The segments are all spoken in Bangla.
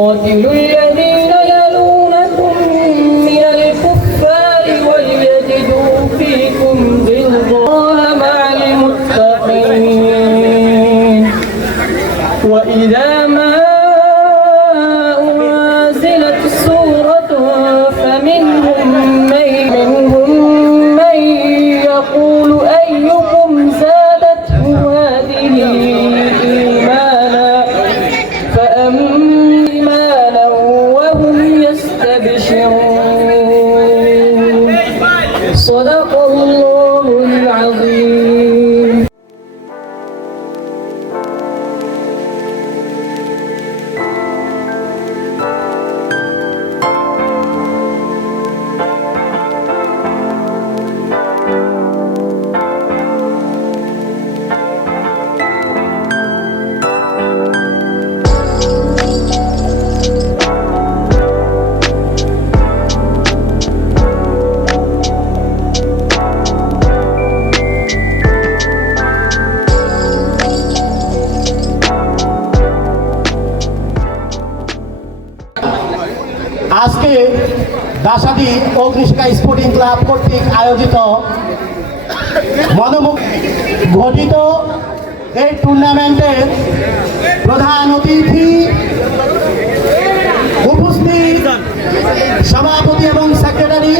قاتلوا ক্লাব কর্তৃক আয়োজিত মনোমুখ ঘটিত এই টুর্নামেন্টের প্রধান অতিথি উপস্থিত সভাপতি এবং সেক্রেটারি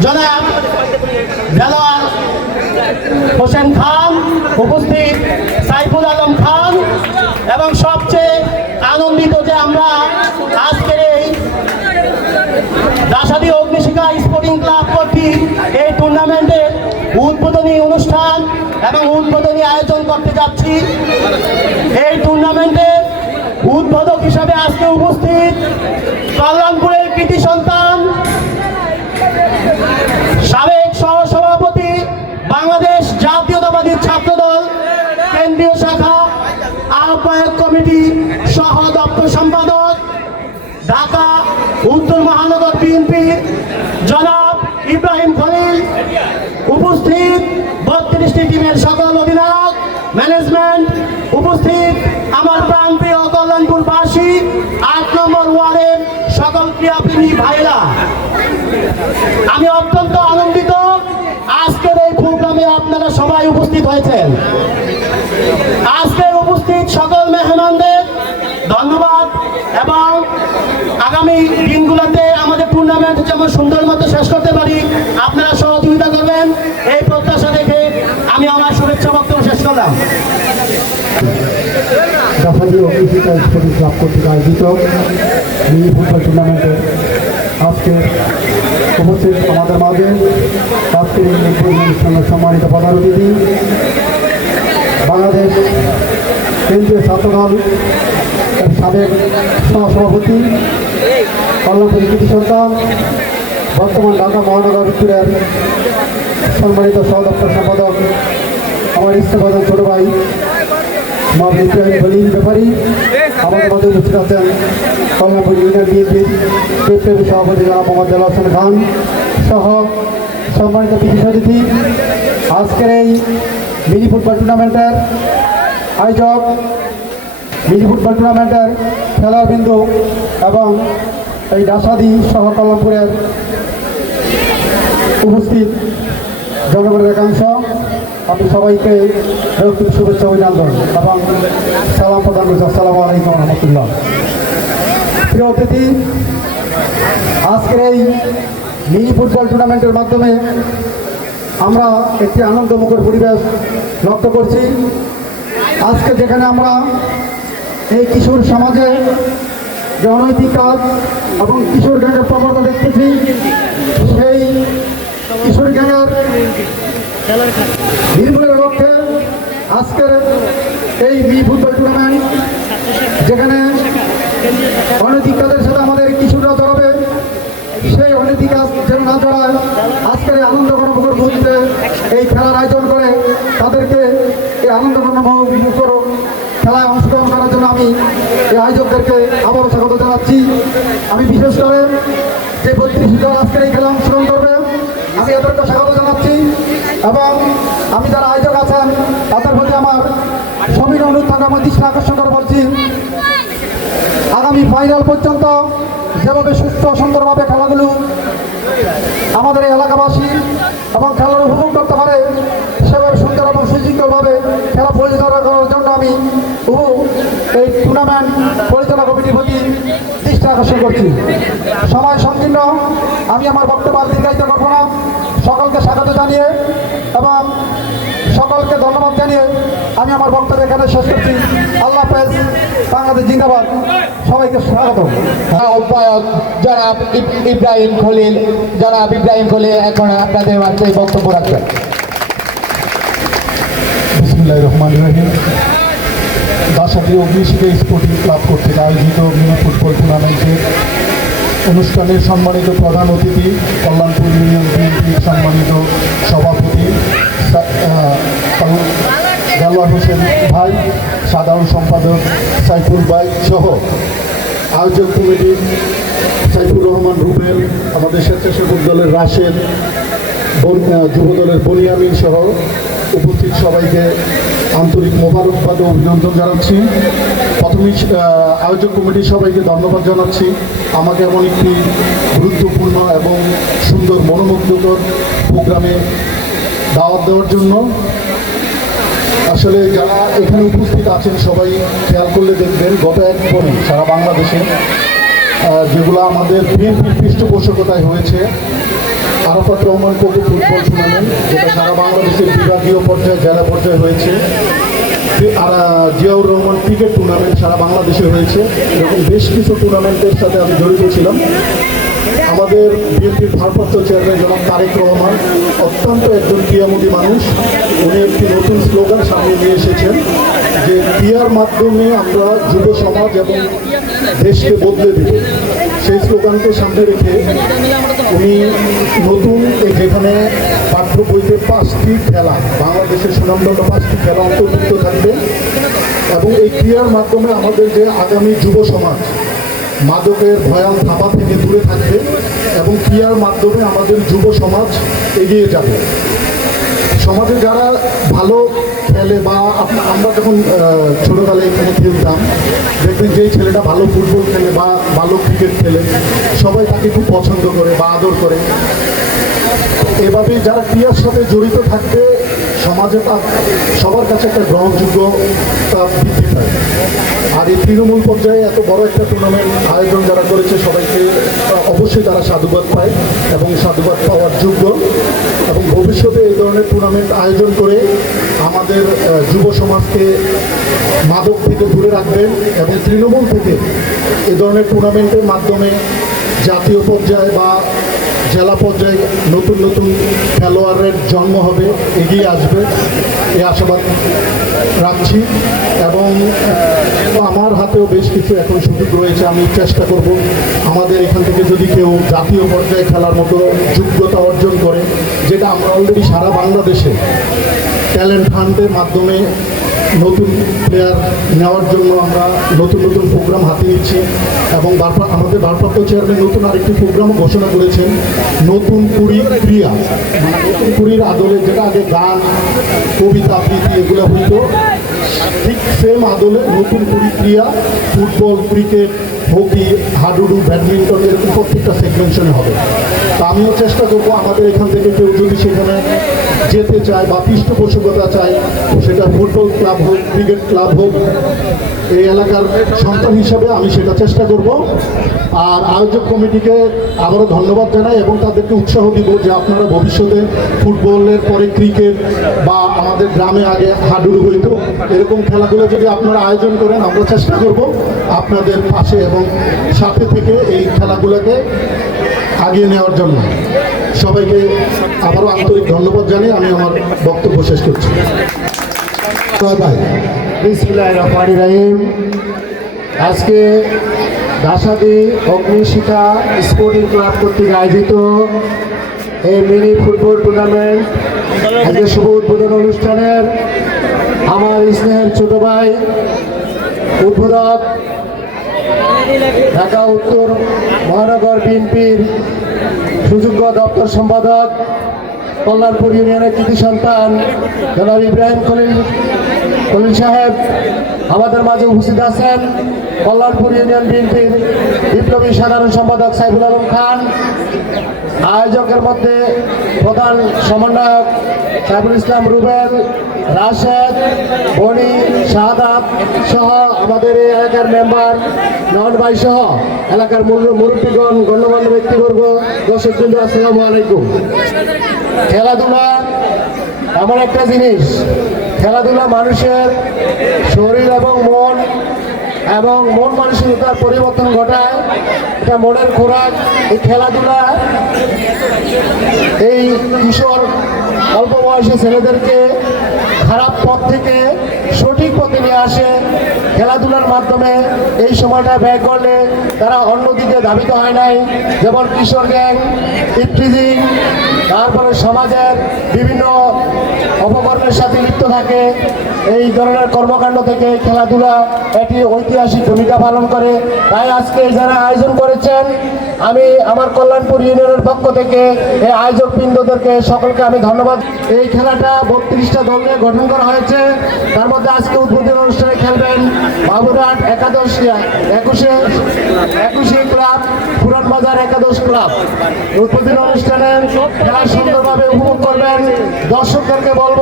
জনাব দেলোয়ার হোসেন খান, উপস্থিত সাইফুল আলম খান এবং সবচেয়ে আনন্দিত যে আমরা আজকের এই দাসাদি অগ্নিশিখা স্পোর্টিং ক্লাব এই টুর্নামেন্টে উদ্বোধনী অনুষ্ঠান এবং উদ্বোধনী আয়োজন করতে যাচ্ছি। এই টুর্নামেন্টে উদ্বোধক হিসাবে আজকে উপস্থিত কল্যাণপুরের কৃতি সন্তান, সাবেক সহসভাপতি বাংলাদেশ জাতীয়তাবাদী ছাত্রদল, কেন্দ্রীয় শাখা আহ্বায়ক কমিটি সহ দপ্তর সম্পাদক, ঢাকা উত্তর মহানগর বিএনপি জনাব ইব্রাহিম খলিল উপস্থিত বত্রিশটি টিমের সকল অধিনায়ক ম্যানেজমেন্ট উপস্থিত আমার প্রান্তীয় কল্যাণপুরবাসী, আট নম্বর ওয়ার্ডের সকল ক্রীড়াপ্রেমী ভাইরা আমি অত্যন্ত আনন্দিত আজকের এই প্রোগ্রামে আপনারা সবাই উপস্থিত হয়েছেন। আজকের উপস্থিত সকল মেহমানদের ধন্যবাদ এবং আগামী দিনগুলোতে আমাদের টুর্নামেন্ট যেমন সুন্দর মতো শেষ করতে পারি, আপনারা সহযোগিতা করবেন এই প্রত্যাশা দেখে আমি আমার শুভেচ্ছা জাফাজি অগ্নিশিখা স্পোর্টিং ক্লাব কর্তৃক আয়োজিত মিনি ফুটবল টুর্নামেন্টে আজকে উপস্থিত আমাদের মাঝে আজকের অনুষ্ঠানের সম্মানিত প্রধান অতিথি বাংলাদেশ কেন্দ্রীয় ছাত্রদল সাবেক সহসভাপতি কল্যাণপুরী বর্তমান ঢাকা মহানগর উত্তরের সম্মানিত সহদপ্তর সম্পাদক আমার ইস্তফাদান ছোট ভাই। মহাবীর ইব্রাহিম খলিল ব্যাপারী। আমাদের মধ্যে উপস্থিত আছেন কল্যাণপুর ইউনিয়ন বিএনপির কেন্দ্রীয় সভাপতি জনাব মোহাম্মদ হোসেন খান সহ সম্মানিত বিশেষ অতিথি। আজকের এই মিনি ফুটবল টুর্নামেন্টের আয়োজক মিনি ফুটবল টুর্নামেন্টের খেলার বিন্দু এবং এই ডাসাদি সহ কল্যাণপুরের উপস্থিত জনগণের একাংশ। আমি সবাইকে যৌক্তিক শুভেচ্ছা অভিনন্দন এবং সালাম প্রদান করছি। আসসালামু আলাইকুম রহমতুল্লাহ। প্রিয় অতিথি, আজকের এই মিনি ফুটবল টুর্নামেন্টের মাধ্যমে আমরা একটি আনন্দমুখর পরিবেশ লক্ষ্য করছি। আজকে যেখানে আমরা এই কিশোর সমাজে যে অনৈতিক কাজ এবং কিশোর গ্যাংয়ের প্রবণতা দেখতেছি, সেই কিশোর গ্যাংয়ের নির্মূলের লক্ষ্যে আজকের এই ফুটবল টুর্নামেন্ট যেখানে অনৈতিক কাজের সাথে আমাদের কিশোররা জড়াবে, সেই অনৈতিক যেন না জড়ায়, আজকের এই আনন্দ গণমুখর মধ্যে এই খেলার আয়োজন করে তাদেরকে এই আনন্দ গণমুখর খেলায় অংশগ্রহণ করার জন্য আমি এই আয়োজকদেরকে আবারও স্বাগত জানাচ্ছি। আমি বিশেষ করে যে বত্রিশ দল আজকের এই খেলা অংশগ্রহণ করবে, আমি এদেরকে স্বাগত জানাচ্ছি। এবং আমি যারা আয়োজক আছেন, তাদের প্রতি আমার সমীর অনুরোধ থাকা আমার দৃষ্টি আকর্ষণ করে বলছি, আগামী ফাইনাল পর্যন্ত যেভাবে সুস্থ সুন্দরভাবে খেলাগুলো আমাদের এলাকাবাসী এবং খেলার উপভোগ করতে পারে, সেভাবে সুন্দর এবং সুশৃঙ্খলভাবে খেলা পরিচালনা করার জন্য আমি এই টুর্নামেন্ট পরিচালনা কমিটির প্রতি দৃষ্টি আকর্ষণ করছি। সময় সংকীর্ণ, আমি আমার বক্তব্য দীর্ঘায়িত করব না। সকলকে স্বাগত জানিয়ে এবং সকলকে ধন্যবাদ জানিয়ে আমি আমার বক্তব্য এখানে শেষ করছি। আল্লাহ হাফেজ বাংলাদেশ জিন্দাবাদ। সবাইকে স্বাগত। অব্যায়ক জনাব ইব- ইব্রাহিম খলিল জনাব ইব্রাহিম খলিল এখন আপনাদের মাঝে বক্তব্য রাখবেন বিসমুল্লাহ রহমান রহিম। অগ্নিশিখা স্পোর্টিং ক্লাব কর্তৃক আয়োজিত মিনি ফুটবল টুর্নামেন্টের অনুষ্ঠানের সম্মানিত প্রধান অতিথি, কল্যাণপুর ইউনিয়ন বিএনপির সম্মানিত সভাপতি দেলোয়ার হোসেন ভাই, সাধারণ সম্পাদক সাইফুল ভাই সহ আয়োজক কমিটির সাইফুর রহমান রুবেল, আমাদের স্বেচ্ছাসেবক দলের রাশেদ যুব দলের বনিয়ামিন সহ উপস্থিত সবাইকে আন্তরিক মোবারকবাদ ও অভিনন্দন জানাচ্ছি। প্রথমেই আয়োজক কমিটির সবাইকে ধন্যবাদ জানাচ্ছি। আমাকে এমন একটি গুরুত্বপূর্ণ এবং সুন্দর, মনোমুগ্ধকর প্রোগ্রামে দাওয়াত দেওয়ার জন্য। আসলে যারা এখানে উপস্থিত আছেন, সবাই খেয়াল করলে দেখবেন, গত এক সারা বাংলাদেশে যেগুলো আমাদের বিএনপির পৃষ্ঠপোষকতায় হয়েছে আরাফাত রহমান কবি ফুটবল টুর্নামেন্ট যেটা সারা বাংলাদেশের বিভাগীয় পর্যায়ে, জেলা পর্যায়ে হয়েছে। আর জিয়াউর রহমান ক্রিকেট টুর্নামেন্ট সারা বাংলাদেশে হয়েছে। এরকম বেশ কিছু টুর্নামেন্টের সাথে আমি জড়িত ছিলাম। আমাদের বিএনপির ভারপ্রাপ্ত চেয়ারম্যান জনাব তারেক রহমান অত্যন্ত একজন ক্রিয়ামতী মানুষ। উনি একটি নতুন স্লোগান সামনে নিয়ে এসেছেন যে ক্রিয়ার মাধ্যমে আমরা যুব সমাজ এবং দেশকে বদলে দেব সেই স্লোগানকে সামনে রেখে উনি নতুন যেখানে পাঠ্য বইতে পাঁচটি খেলা, বাংলাদেশের সুনামধন্য পাঁচটি খেলা অন্তর্ভুক্ত থাকবে এবং এই ক্রিয়ার মাধ্যমে আমাদের যে আগামী যুব সমাজ মাদকের ভয়াল থাবা থেকে দূরে থাকবে এবং ক্রিয়ার মাধ্যমে আমাদের যুব সমাজ এগিয়ে যাবে। সমাজে যারা ভালো খেলে বা আমরা যখন ছোটোবেলায় এখানে খেলতাম, দেখবেন যে ছেলেটা ভালো ফুটবল খেলে বা ভালো ক্রিকেট খেলে, সবাই তাকে খুব পছন্দ করে বা আদর করে। এভাবে যারা ক্রিয়ার সাথে জড়িত থাকবে সমাজে তার সবার কাছে একটা গ্রহণযোগ্যতা বৃদ্ধি পায়। আর এই তৃণমূল পর্যায়ে এত বড় একটা টুর্নামেন্ট আয়োজন যারা করেছে, সবাইকে অবশ্যই তারা সাধুবাদ পায় এবং সাধুবাদ পাওয়ার যোগ্য। এবং ভবিষ্যতে এই ধরনের টুর্নামেন্ট আয়োজন করে আমাদের যুব সমাজকে মাদক থেকে দূরে রাখবেন এবং তৃণমূল থেকে এ ধরনের টুর্নামেন্টের মাধ্যমে জাতীয় পর্যায়ে বা জেলা পর্যায়ে নতুন নতুন খেলোয়াড়ের জন্ম হবে, এগিয়ে আসবে এই আশাবাদ রাখছি। এবং আমার হাতেও বেশ কিছু এখন সুযোগ রয়েছে, আমি চেষ্টা করব আমাদের এখান থেকে যদি কেউ জাতীয় পর্যায়ে খেলার মতো যোগ্যতা অর্জন করে, যেটা আমরা অলরেডি সারা বাংলাদেশে ট্যালেন্ট হান্টের মাধ্যমে নতুন প্লেয়ার নেওয়ার জন্য আমরা নতুন নতুন প্রোগ্রাম হাতে নিচ্ছি এবং ভারপ্রা- আমাদের ভারপ্রাপ্ত চেয়ারম্যান নতুন আরেকটি প্রোগ্রামও ঘোষণা করেছেন, নতুন কুড়ি ক্রিয়া। মানে নতুন কুড়ির আদলে যেটা আগে গান, কবিতা, আবৃত্তি এগুলো হইত, ঠিক সেম আদলে নতুন কুড়ি ক্রিয়া, ফুটবল ক্রিকেট হকি, হাডুডু ব্যাডমিন্টন এরকম প্রত্যেকটা সেগমেন্টনে হবে। তা আমিও চেষ্টা করব, আমাদের এখান থেকে কেউ যদি সেখানে যেতে চায় বা পৃষ্ঠপোষকতা চায় সেটা ফুটবল ক্লাব হোক, ক্রিকেট ক্লাব হোক, এই এলাকার সন্তান হিসাবে আমি সেটা চেষ্টা করব। আর আয়োজক কমিটিকে আবারও ধন্যবাদ জানাই এবং তাদেরকে উৎসাহ দিব যে আপনারা ভবিষ্যতে ফুটবলের পরে ক্রিকেট বা আমাদের গ্রামে আগে হাডুডু হইত। এরকম খেলাগুলো যদি আপনারা আয়োজন করেন, আমরা চেষ্টা করব আপনাদের পাশে এবং সাথে থেকে এই খেলাগুলোকে আগিয়ে নেওয়ার জন্য। সবাইকে আবারও আন্তরিক ধন্যবাদ জানিয়ে আমি আমার বক্তব্য শেষ করছি। আজকে দাসাদি অগ্নিশিখা স্পোর্টিং ক্লাব কর্তৃক আয়োজিত এই মিনি ফুটবল টুর্নামেন্ট আজকে শুভ উদ্বোধন অনুষ্ঠানের আমার স্নেহের ছোট ভাই উদ্বোধক ঢাকা উত্তর মহানগর বিএনপির সুযোগ্য দপ্তর সম্পাদক, কল্যাণপুর ইউনিয়নের কৃতি সন্তান, জনাব ইব্রাহিম খলিল কলিল সাহেব আমাদের মাঝে উপস্থিত আছেন। কল্যাণপুর ইউনিয়ন বিএনপির বিপ্লবী সাধারণ সম্পাদক সাইফুল আলম খান, আয়োজকের মধ্যে প্রধান সমন্বয়ক সাইফুল ইসলাম রুবেল রাশেদ, বনি শাহাদাত সহ আমাদের এই এলাকার মেম্বার নন ভাই সহ এলাকার মুর- মুরব্বীগণ, গণ্যমান্য ব্যক্তিবর্গ দর্শক বিন্দু আসসালামু আলাইকুম। খেলাধুলা এমন একটা জিনিস। খেলাধুলা মানুষের শরীর এবং মন এবং মন মানসিকতার পরিবর্তন ঘটায়। এটা মনের খোরাক। এই খেলাধুলা এই কিশোর অল্প বয়সী ছেলেদেরকে খারাপ পথ থেকে সঠিক পথে নিয়ে আসে। খেলাধুলার মাধ্যমে এই সময়টা ব্যয় করলে তারা অন্যদিকে ধাবিত হয় নাই। যেমন কিশোর গ্যাং, ইফটিজিং, তারপরে সমাজের বিভিন্ন অপকর্মের সাথে লিপ্ত থাকে। এই ধরনের কর্মকাণ্ড থেকে খেলাধুলা একটি ঐতিহাসিক ভূমিকা পালন করে। তাই আজকে যারা আয়োজন করেছেন, আমি আমার কল্যাণপুর ইউনিয়নের পক্ষ থেকে এই আয়োজক বৃন্দদেরকে সকলকে আমি ধন্যবাদ। এই খেলাটা বত্রিশটা দল নিয়ে গঠন করা হয়েছে। তার মধ্যে আজকে উদ্বোধন অনুষ্ঠানে খেলবেন বাবুরহাট একাদশ একুশে একুশে ক্লাব, পুরান বাজার একাদশ ক্লাব। উদ্বোধন অনুষ্ঠানে খেলা সুন্দরভাবে দর্শকদেরকে বলব,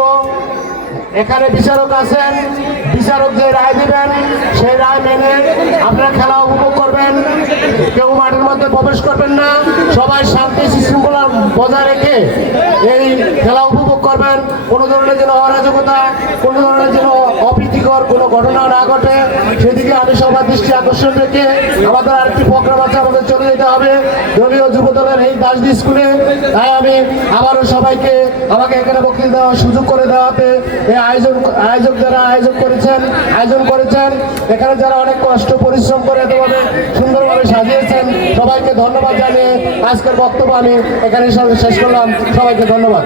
এখানে বিচারক আছেন, বিচারক যে রায় দিবেন, সেই রায় মেনে আপনারা খেলা উপভোগ করবেন। কেউ মাঠের মধ্যে প্রবেশ করবেন না। সবাই শান্তি শৃঙ্খলা বজায় রেখে এই খেলা উপভোগ করবেন। কোনো ধরনের যেন অরাজকতা, কোনো ধরনের যেন অপ্রীতিকর কোনো ঘটনা না ঘটে, সেদিকে আমি সবার দৃষ্টি আকর্ষণ রেখে আমাদের আরেকটি প্রোগ্রাম আছে আমাদের চলে যেতে হবে। দলীয় যুব দলের এই দাসদি স্কুলে। তাই আমি আবারও সবাইকে আমাকে এখানে বক্তৃতা দেওয়ার সুযোগ করে দেওয়াতে এই আয়োজন, আয়োজক যারা আয়োজন করেছেন আয়োজন করেছেন, এখানে যারা অনেক কষ্ট, পরিশ্রম করে এতভাবে সুন্দরভাবে সাজিয়েছেন, সবাইকে ধন্যবাদ জানিয়ে আজকের বক্তব্য আমি এখানে শেষ করলাম। সবাইকে ধন্যবাদ।